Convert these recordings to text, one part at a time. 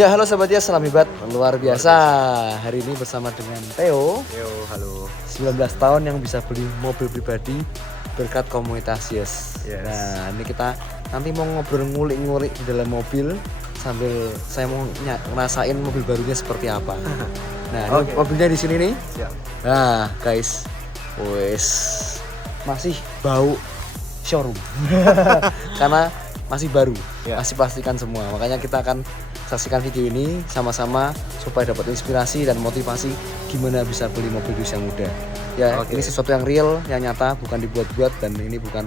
Ya halo Sobat ya, salam hebat luar biasa. Hari ini bersama dengan Theo. Halo. 19 tahun yang bisa beli mobil pribadi berkat komunitas Yes. Nah ini kita nanti mau ngobrol ngulik-ngulik di dalam mobil sambil saya mau ngerasain mobil barunya seperti apa. Nah ini mobilnya di sini nih. Siap. Nah guys, wes masih bau showroom karena masih baru, masih plastikan semua. Makanya kita akan saksikan video ini sama-sama supaya dapat inspirasi dan motivasi gimana bisa beli mobil di usia muda. Ya, ini sesuatu yang real, yang nyata, bukan dibuat-buat, dan ini bukan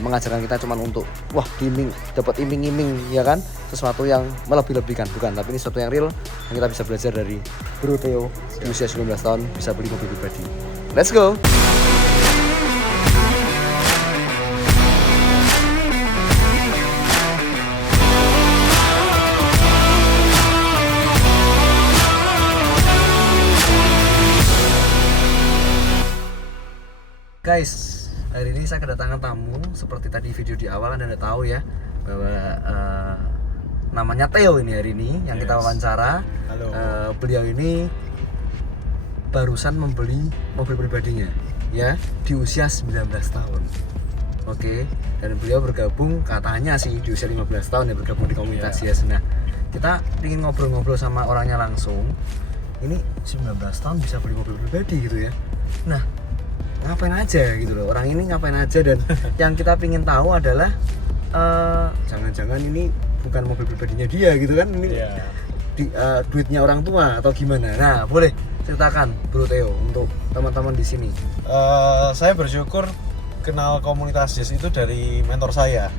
mengajarkan kita cuma untuk wah giming, dapat iming-iming ya kan, sesuatu yang melebih-lebihkan, bukan, tapi ini sesuatu yang real yang kita bisa belajar dari Bro Theo di usia 19 tahun bisa beli mobil pribadi. Let's go. Guys, hari ini saya kedatangan tamu. Seperti tadi video di awal Anda tahu ya bahwa namanya Theo ini hari ini yang kita wawancara. Halo. Beliau ini barusan membeli mobil pribadinya ya di usia 19 tahun. Oke, dan beliau bergabung katanya sih di usia 15 tahun ya bergabung di komunitas Yes. Nah, kita ingin ngobrol-ngobrol sama orangnya langsung. Ini 19 tahun bisa beli mobil pribadi gitu ya. Nah, ngapain aja gitu loh, orang ini ngapain aja, dan yang kita pingin tahu adalah jangan-jangan ini bukan mobil pribadinya dia gitu kan, ini duitnya orang tua atau gimana. Nah boleh ceritakan Bro Theo untuk teman-teman di sini. Saya bersyukur kenal komunitas Yes itu dari mentor saya,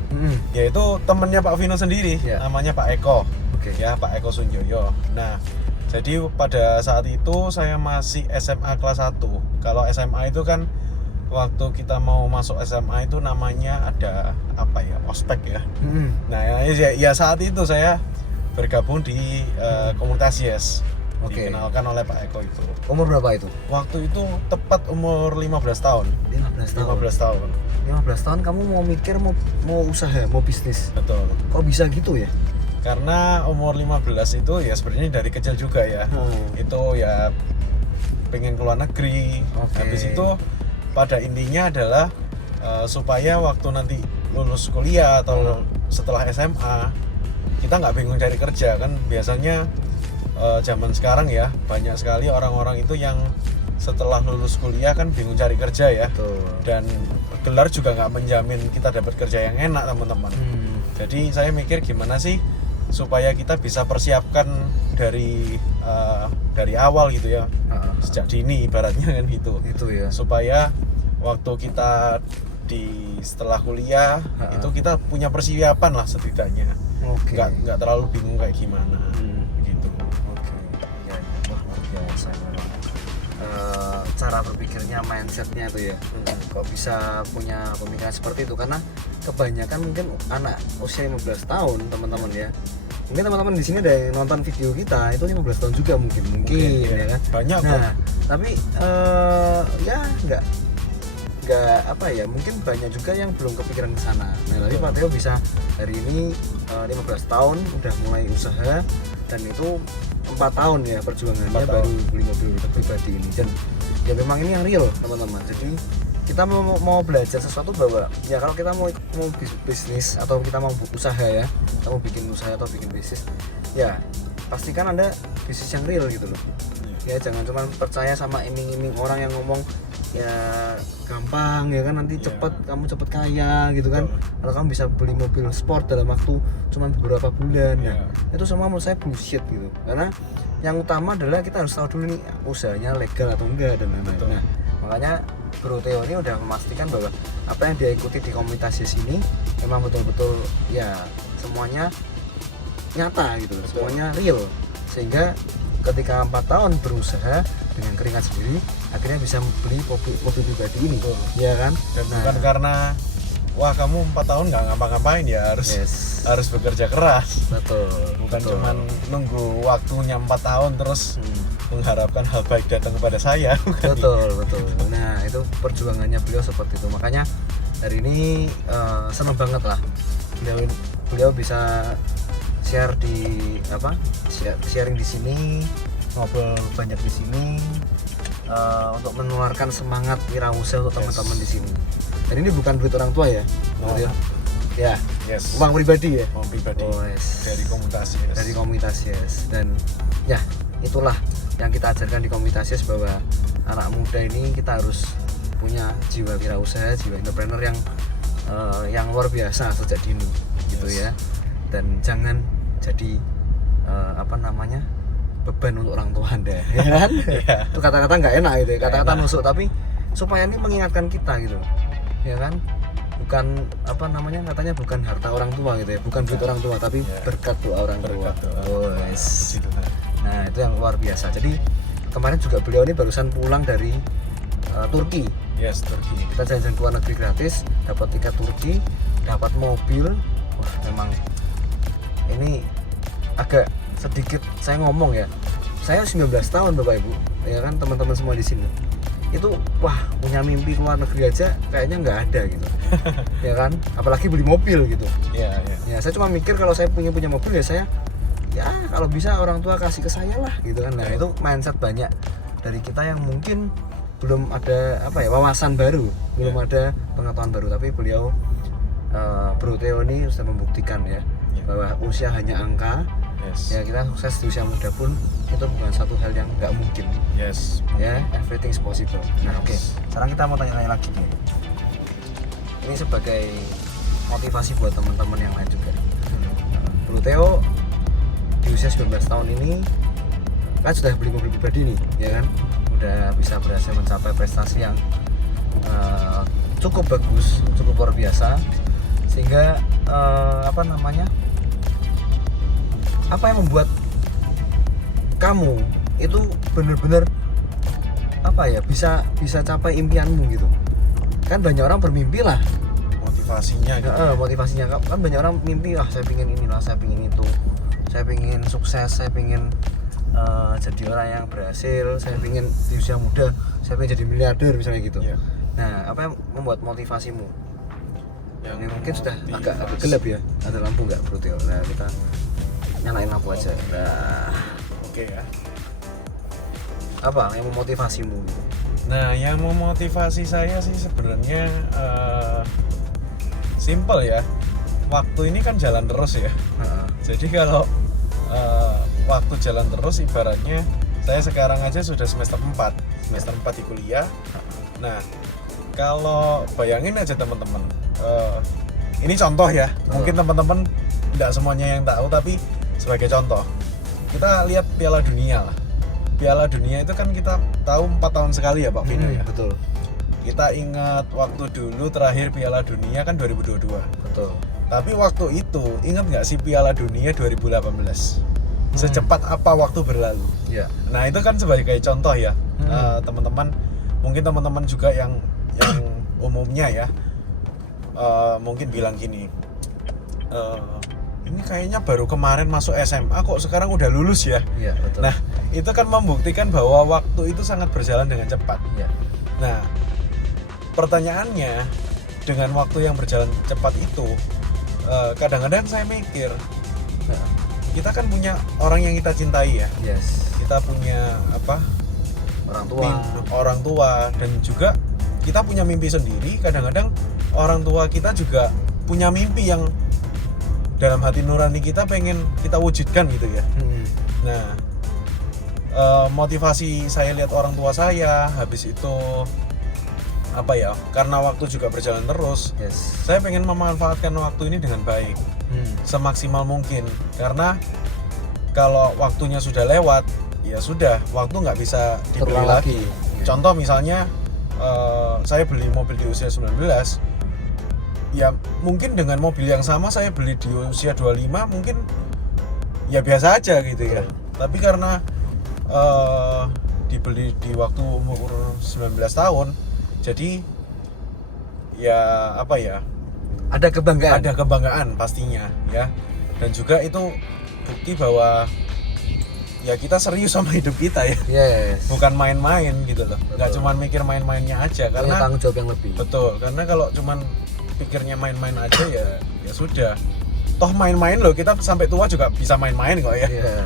yaitu temennya Pak Vino sendiri, namanya Pak Eko. Ya, Pak Eko Sunjoyo. Nah, jadi pada saat itu saya masih SMA kelas 1. Kalau SMA itu kan waktu kita mau masuk SMA itu namanya ada apa ya, ospek ya. Nah ya saat itu saya bergabung di komunitas Yes. Dikenalkan oleh Pak Eko itu. Umur berapa itu? Waktu itu tepat umur 15 tahun. 15 tahun. 15 tahun kamu mau mikir mau usaha, mau bisnis. Betul. Kok bisa gitu ya? Karena umur 15 itu ya sebenarnya dari kecil juga ya. Itu ya pengen keluar negeri. Habis itu pada intinya adalah supaya waktu nanti lulus kuliah atau setelah SMA kita nggak bingung cari kerja kan. Biasanya zaman sekarang ya banyak sekali orang-orang itu yang setelah lulus kuliah kan bingung cari kerja ya. Dan gelar juga nggak menjamin kita dapat kerja yang enak teman-teman. Jadi saya mikir gimana sih supaya kita bisa persiapkan dari awal gitu ya, sejak dini ibaratnya kan gitu ya, supaya waktu kita setelah kuliah itu kita punya persiapan lah setidaknya, nggak terlalu bingung kayak gimana gitu. Ya, wah luar biasa memang. Cara berpikirnya, mindsetnya itu ya, kok bisa punya pemikiran seperti itu, karena kebanyakan mungkin anak usia 15 tahun teman-teman ya. Mungkin teman-teman di sini ada yang nonton video kita itu 15 tahun juga mungkin ya kan. Banyak nah, tapi ya nggak apa ya, mungkin banyak juga yang belum kepikiran ke sana. Nah, tapi Pak Theo bisa hari ini 15 tahun udah mulai usaha, dan itu 4 tahun ya perjuangannya baru beli mobil pribadi ini. Dan ya memang ini yang real teman-teman. Jadi kita mau belajar sesuatu bahwa ya kalau kita mau bisnis atau kita mau usaha ya, kita mau bikin usaha atau bikin bisnis, ya pastikan Anda bisnis yang real gitu loh. Ya jangan cuma percaya sama iming-iming orang yang ngomong ya gampang ya kan, nanti kamu cepet kaya gitu kan. Kalau kamu bisa beli mobil sport dalam waktu cuma beberapa bulan, itu semua menurut saya bullshit gitu. Karena yang utama adalah kita harus tahu dulu nih usahanya legal atau enggak dan lain-lain. Nah, makanya Bro Theo ini udah memastikan bahwa apa yang dia ikuti di komunitas ini memang betul-betul ya semuanya nyata gitu, semuanya real, sehingga ketika 4 tahun berusaha dengan keringat sendiri akhirnya bisa beli mobil pribadi ini, ya kan? Dan bukan karena wah kamu 4 tahun nggak ngapa-ngapain ya, harus bekerja keras. Bukan cuman nunggu waktunya 4 tahun terus mengharapkan hal baik datang kepada saya. Betul. Nah itu perjuangannya beliau seperti itu. Makanya hari ini seneng banget lah beliau bisa share di sharing di sini, ngobrol banyak di sini, untuk menularkan semangat wirausaha untuk teman-teman di sini. Dan ini bukan duit orang tua ya, berarti ya. Yes. Uang pribadi ya. Uang pribadi. Yes. Dari komunitas. Yes. Dari komunitas yes. Dan ya itulah yang kita ajarkan di komunitas yes, bahwa anak muda ini kita harus punya jiwa wirausaha, jiwa entrepreneur yang luar biasa sejak dini, gitu ya. Dan jangan jadi beban untuk orang tua Anda, ya kan? Yeah. Itu kata-kata nggak enak gitu ya, kata-kata nusuk, tapi supaya ini mengingatkan kita gitu, ya kan? Bukan katanya bukan harta orang tua gitu ya, bukan duit orang tua, tapi berkat doa orang tua. Yes. Nah itu yang luar biasa. Jadi kemarin juga beliau ini barusan pulang dari Turki. Yes, Turki. Kita jalan-jalan ke luar negeri gratis, dapat tiket Turki, dapat mobil. Wah memang ini agak sedikit saya ngomong ya. Saya 19 tahun Bapak Ibu, ya kan teman-teman semua di sini. Itu wah punya mimpi keluar negeri aja kayaknya nggak ada gitu. Ya kan? Apalagi beli mobil gitu. Iya. Ya saya cuma mikir kalau saya punya mobil ya saya kalau bisa orang tua kasih ke saya lah gitu kan. Nah itu mindset banyak dari kita yang mungkin belum ada wawasan baru, belum ada pengetahuan baru, tapi beliau Bro Theo ini sudah membuktikan ya bahwa usia hanya angka. Yes. Ya kita sukses di usia muda pun itu bukan satu hal yang nggak mungkin. Yes. Ya, everything is possible. Nah, oke. Sekarang kita mau tanya-tanya lagi nih. Ini sebagai motivasi buat teman-teman yang lain juga. Bro Theo di usia 19 tahun ini kan sudah beli mobil pribadi nih, ya kan? Udah bisa berhasil mencapai prestasi yang cukup bagus, cukup luar biasa. Sehingga apa yang membuat kamu itu benar-benar bisa capai impianmu gitu? Kan banyak orang bermimpi lah, motivasinya gitu. Motivasinya kan banyak orang mimpi saya pingin inilah, saya pingin itu, saya pingin sukses, saya pingin jadi orang yang berhasil, saya pingin di usia muda saya pingin jadi miliarder misalnya gitu. Nah apa yang membuat motivasimu? Yang mungkin sudah agak gelap ya, ada lampu nggak Bro Theo? Nah kita nyalain lampu aja. Nah oke ya. Apa yang memotivasimu? Nah yang memotivasi saya sih sebenarnya simple ya. Waktu ini kan jalan terus ya. Jadi kalau waktu jalan terus ibaratnya saya sekarang aja sudah semester 4 di kuliah. Nah kalau bayangin aja teman-teman, ini contoh ya, mungkin teman-teman tidak semuanya yang tahu, tapi sebagai contoh kita lihat Piala Dunia lah. Piala Dunia itu kan kita tahu 4 tahun sekali ya Pak Vino ya. Betul. Kita ingat waktu dulu terakhir Piala Dunia kan 2022. Betul. Tapi waktu itu ingat nggak sih Piala Dunia 2018? Secepat apa waktu berlalu? Ya. Nah itu kan sebagai contoh ya, teman-teman. Mungkin teman-teman juga yang umumnya ya, mungkin bilang gini, ini kayaknya baru kemarin masuk SMA kok sekarang udah lulus ya. Iya betul. Nah itu kan membuktikan bahwa waktu itu sangat berjalan dengan cepat. Iya. Nah pertanyaannya, dengan waktu yang berjalan cepat itu, kadang-kadang saya mikir, kita kan punya orang yang kita cintai ya. Yes. Kita punya orang tua dan juga kita punya mimpi sendiri. Kadang-kadang orang tua kita juga punya mimpi yang dalam hati nurani kita pengen kita wujudkan gitu ya. Nah motivasi saya lihat orang tua saya, habis itu karena waktu juga berjalan terus. Saya pengen memanfaatkan waktu ini dengan baik, semaksimal mungkin. Karena kalau waktunya sudah lewat, ya sudah, waktu nggak bisa dibeli lagi. Contoh misalnya, saya beli mobil di usia 19, ya mungkin dengan mobil yang sama saya beli di usia 25 mungkin ya biasa aja gitu ya. Tapi karena dibeli di waktu umur 19 tahun, jadi ya ada kebanggaan pastinya ya. Dan juga itu bukti bahwa ya kita serius sama hidup kita ya. Bukan main-main gitu loh. Nggak cuma mikir main-mainnya aja, karena tanggung jawab yang lebih. Betul, karena kalau cuma pikirnya main-main aja ya sudah. toh main-main loh, kita sampai tua juga bisa main-main kok ya. Iya.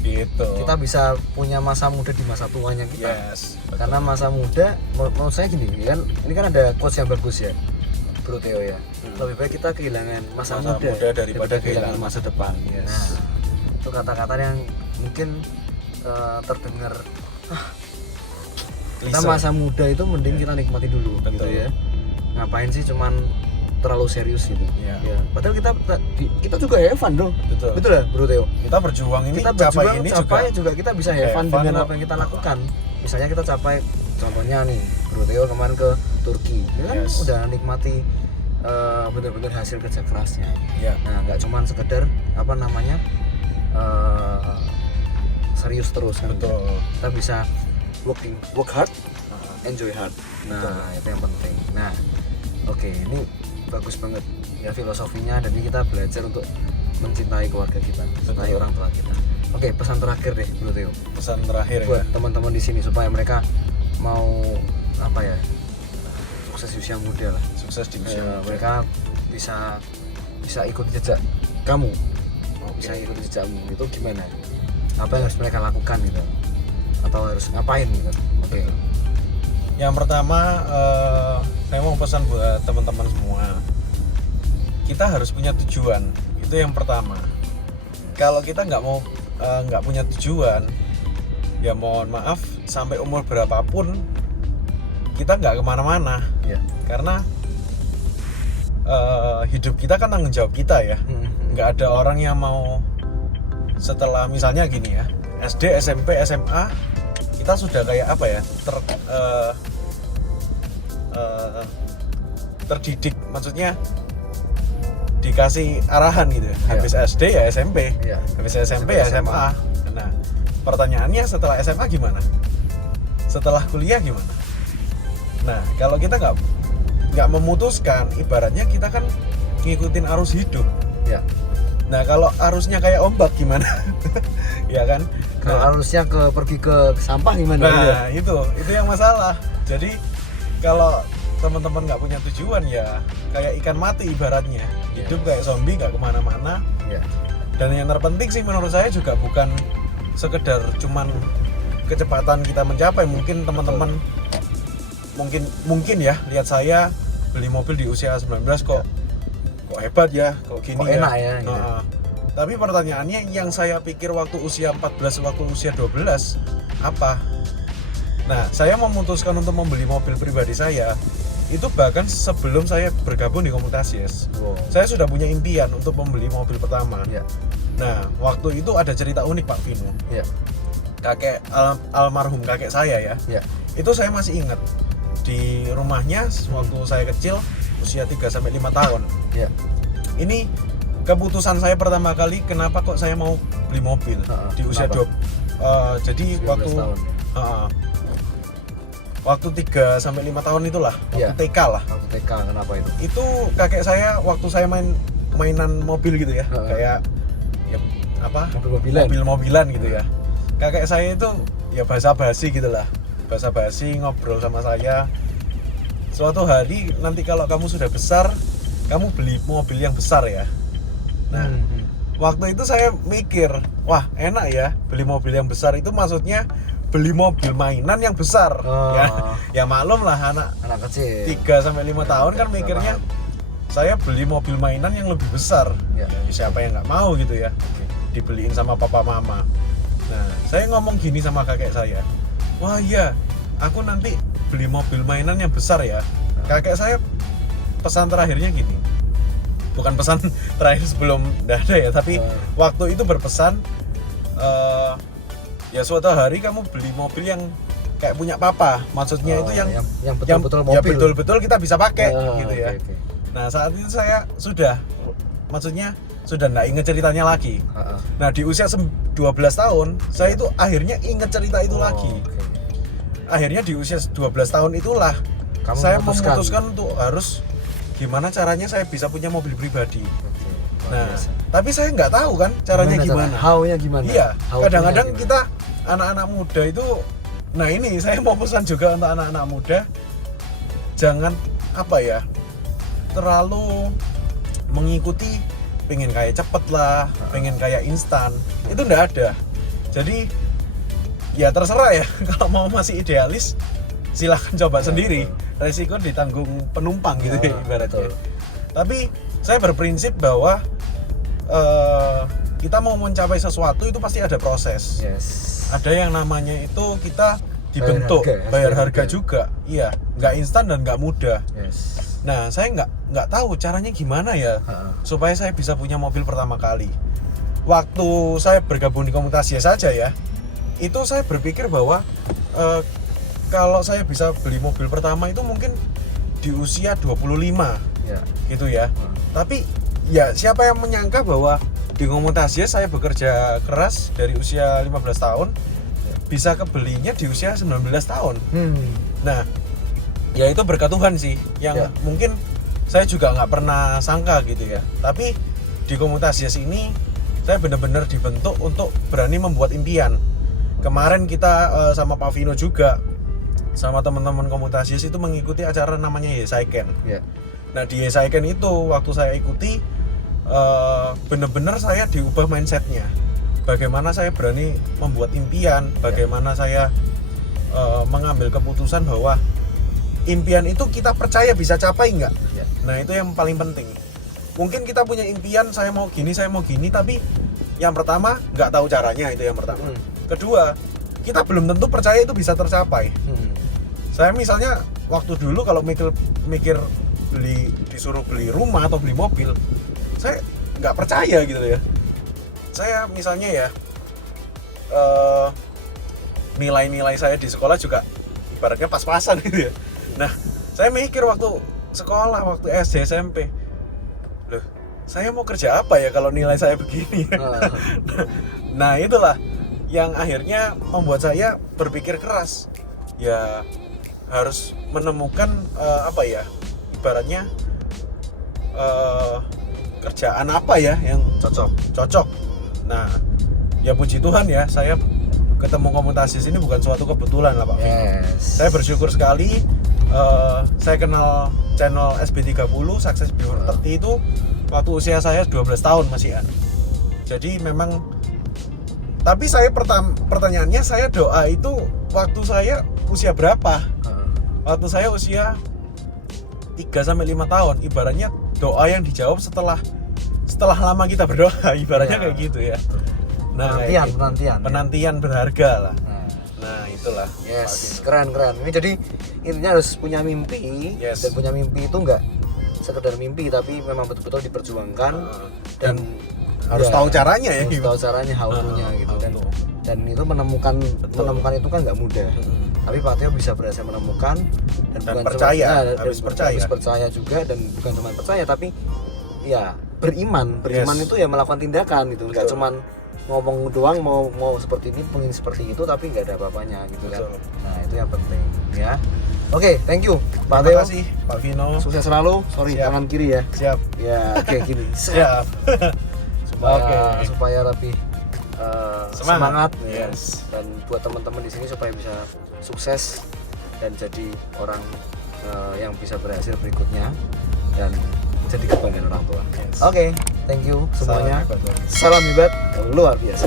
Gitu. Kita bisa punya masa muda di masa tuanya kita. Yes, betul. Karena masa muda, menurut saya gini kan, ini kan ada quotes yang bagus ya, Bro Theo ya. Lebih baik kita kehilangan masa muda daripada kehilangan masa depan. Yes. Nah, itu kata-kata yang mungkin terdengar kita Klise. masa muda itu mending kita nikmati dulu. Betul. Gitu ya. Ngapain sih cuman terlalu serius gitu. Iya. Ya. Padahal kita juga have fun dong. Betul. Betul ya, Bro Theo? Kita berjuang ini, Kita capai berjuang, ini capai juga. juga kita bisa have fun Have fun dengan kok. apa yang kita lakukan. Misalnya kita capai, contohnya nih, Bro Theo kemarin ke Turki, dia kan Yes. udah nikmati bener-bener hasil kerja kerasnya. Ya. Nah, nggak cuman sekedar apa namanya serius terus kan. Betul. Kita bisa work hard, enjoy hard. Nah, Betul. itu yang penting. Nah, oke, ini bagus banget ya filosofinya, dan ini kita belajar untuk mencintai keluarga kita, mencintai Betul. orang tua kita. Oke, pesan terakhir deh, Bro Theo, Pesan terakhir buat ya. teman-teman di sini supaya mereka mau apa ya, sukses di usia muda lah. Sukses di usia. Mereka bisa ikut jejak kamu, Oke. bisa ikut jejakmu. Itu gimana? Apa yang harus mereka lakukan gitu? Atau harus ngapain gitu? Oke. Yang pertama, saya mau pesan buat teman-teman semua. Kita harus punya tujuan. Itu yang pertama. Kalau kita nggak punya tujuan, ya mohon maaf, sampai umur berapapun kita nggak kemana-mana. Ya. Karena hidup kita kan tanggung jawab kita ya. Nggak ada orang yang mau setelah misalnya gini ya, SD, SMP, SMA, kita sudah kayak apa ya, terdidik, maksudnya dikasih arahan gitu ya. Habis SD ya SMP, Iya. habis SMP ya SMA. Nah, pertanyaannya setelah SMA gimana? Setelah kuliah gimana? Nah, kalau kita nggak memutuskan, ibaratnya kita kan ngikutin arus hidup. Ya. Nah, kalau arusnya kayak ombak gimana? Ya kan? Kalau harusnya pergi ke sampah gimana? Nah, itu yang masalah. Jadi kalau teman-teman nggak punya tujuan, ya kayak ikan mati ibaratnya, hidup kayak zombie, nggak kemana-mana. Ya. Dan yang terpenting sih menurut saya juga bukan sekedar cuman kecepatan kita mencapai. Mungkin teman-teman mungkin ya lihat saya beli mobil di usia 19 kok hebat ya, kok gini Kok ya, enak ya, gitu. Tapi pertanyaannya, yang saya pikir waktu usia 14, waktu usia 12 apa? Nah, saya memutuskan untuk membeli mobil pribadi saya itu bahkan sebelum saya bergabung di komunitas Yes. Wow. Saya sudah punya impian untuk membeli mobil pertama. Ya. Nah, waktu itu ada cerita unik Pak Vino. Ya. Kakek almarhum kakek saya ya. Ya. Itu saya masih ingat di rumahnya waktu saya kecil, usia 3 sampai 5 tahun. Ya. Ini keputusan saya pertama kali, kenapa kok saya mau beli mobil di usia kenapa? Jadi 19 waktu tahun. waktu 3 sampai 5 tahun itulah, waktu Iya. TK lah. Waktu TK kenapa itu? Itu kakek saya waktu saya mainan mobil gitu ya, Heeh. kayak ya apa? Mobil-mobilan. Mobil-mobilan gitu ya. Kakek saya itu ya basa-basi gitulah. Basa-basi ngobrol sama saya. Suatu hari nanti kalau kamu sudah besar, kamu beli mobil yang besar ya. Nah, waktu itu saya mikir, wah enak ya beli mobil yang besar, itu maksudnya beli mobil mainan yang besar. Oh. Ya maklum lah anak Anak kecil. 3 sampai 5 tahun kan Ya, mikirnya paham. saya beli mobil mainan yang lebih besar. Ya. Ya, siapa yang nggak mau gitu ya, dibeliin sama papa mama. Nah, saya ngomong gini sama kakek saya, wah iya, aku nanti beli mobil mainan yang besar ya. Kakek saya pesan terakhirnya gini, bukan pesan terakhir sebelum dada ya, tapi waktu itu berpesan, ya suatu hari kamu beli mobil yang kayak punya papa, maksudnya itu yang betul-betul ya mobil. betul-betul kita bisa pakai gitu ya. Oke. Nah, saat itu saya sudah nggak inget ceritanya lagi. Nah, di usia 12 tahun saya itu akhirnya inget cerita itu lagi. Oke. Akhirnya di usia 12 tahun itulah Kamu saya memutuskan. memutuskan untuk harus gimana caranya saya bisa punya mobil pribadi. Oke. Luar Nah, biasa. tapi saya nggak tahu kan caranya gimana. How-nya gimana? Iya, How-nya kadang-kadang gimana? kita anak-anak muda itu, nah ini saya mau pesan juga untuk anak-anak muda, jangan apa ya, terlalu mengikuti pengen kayak cepet lah, pengen kayak instan, itu nggak ada. Jadi ya terserah ya, kalau mau masih idealis silahkan coba sendiri, resiko ditanggung penumpang gitu ya ibaratnya. Tapi saya berprinsip bahwa kita mau mencapai sesuatu itu pasti ada proses. Ada yang namanya itu kita dibentuk, bayar harga juga. Iya, nggak instan dan nggak mudah. Nah, saya nggak tahu caranya gimana ya supaya saya bisa punya mobil pertama kali. Waktu saya bergabung di Komunitas Yes saja ya, itu saya berpikir bahwa kalau saya bisa beli mobil pertama itu mungkin di usia 25 gitu ya. Tapi ya siapa yang menyangka bahwa di Komunitas Yes saya bekerja keras dari usia 15 tahun bisa kebelinya di usia 19 tahun. Nah, ya itu berkat Tuhan sih yang mungkin saya juga nggak pernah sangka gitu ya. Tapi di Komunitas Yes ini saya benar-benar dibentuk untuk berani membuat impian. Kemarin kita sama Pak Vino juga sama teman-teman Komunitas Yes itu mengikuti acara namanya Yes I Can. Nah di Yes I Can itu waktu saya ikuti benar-benar saya diubah mindsetnya. Bagaimana saya berani membuat impian, bagaimana saya mengambil keputusan bahwa impian itu kita percaya bisa capai nggak? Nah itu yang paling penting. Mungkin kita punya impian, saya mau gini, tapi yang pertama nggak tahu caranya, itu yang pertama. Kedua, kita belum tentu percaya itu bisa tercapai. Saya misalnya waktu dulu kalau mikir disuruh beli rumah atau beli mobil, saya nggak percaya gitu ya. Saya misalnya ya nilai-nilai saya di sekolah juga ibaratnya pas-pasan gitu ya. Nah, saya mikir waktu sekolah, waktu SD, SMP, loh, saya mau kerja apa ya kalau nilai saya begini? Nah, itulah yang akhirnya membuat saya berpikir keras. Ya harus menemukan ibaratnya kerjaan apa ya yang cocok. Nah, ya puji Tuhan ya, saya ketemu Komunitas Yes ini bukan suatu kebetulan lah Pak Vino. Saya bersyukur sekali. Saya kenal channel SB30 Success Before 30 itu waktu usia saya 12 tahun masihan. Jadi memang, tapi saya pertanyaannya, saya doa itu waktu saya usia berapa? Waktu saya usia 3-5 tahun. Ibaratnya doa yang dijawab setelah lama kita berdoa, ibaratnya kayak gitu ya. Nah, penantian berharga lah. Nah, itulah. Keren. Ini jadi intinya harus punya mimpi, dan punya mimpi itu enggak sekedar mimpi tapi memang betul-betul diperjuangkan dan harus tahu caranya ya. Harus tahu caranya, how to-nya gitu. Dan itu menemukan itu kan nggak mudah. Tapi Pak Theo bisa berhasil menemukan dan bukan percaya, harus percaya juga, dan bukan cuma percaya tapi ya beriman itu ya melakukan tindakan gitu, nggak cuman ngomong doang mau seperti ini, pengen seperti itu tapi nggak ada apa-apanya gitu kan. Nah itu yang penting ya. Oke, thank you Pak Theo. Terima kasih Pak Vino. Sukses selalu. Sorry, tangan kiri ya. Siap. Ya kayak gini. Siap. supaya lebih semangat. Dan buat teman-teman di sini supaya bisa sukses dan jadi orang yang bisa berhasil berikutnya dan jadi kebanggaan orang tua. Oke, thank you semuanya. Salam hebat luar biasa.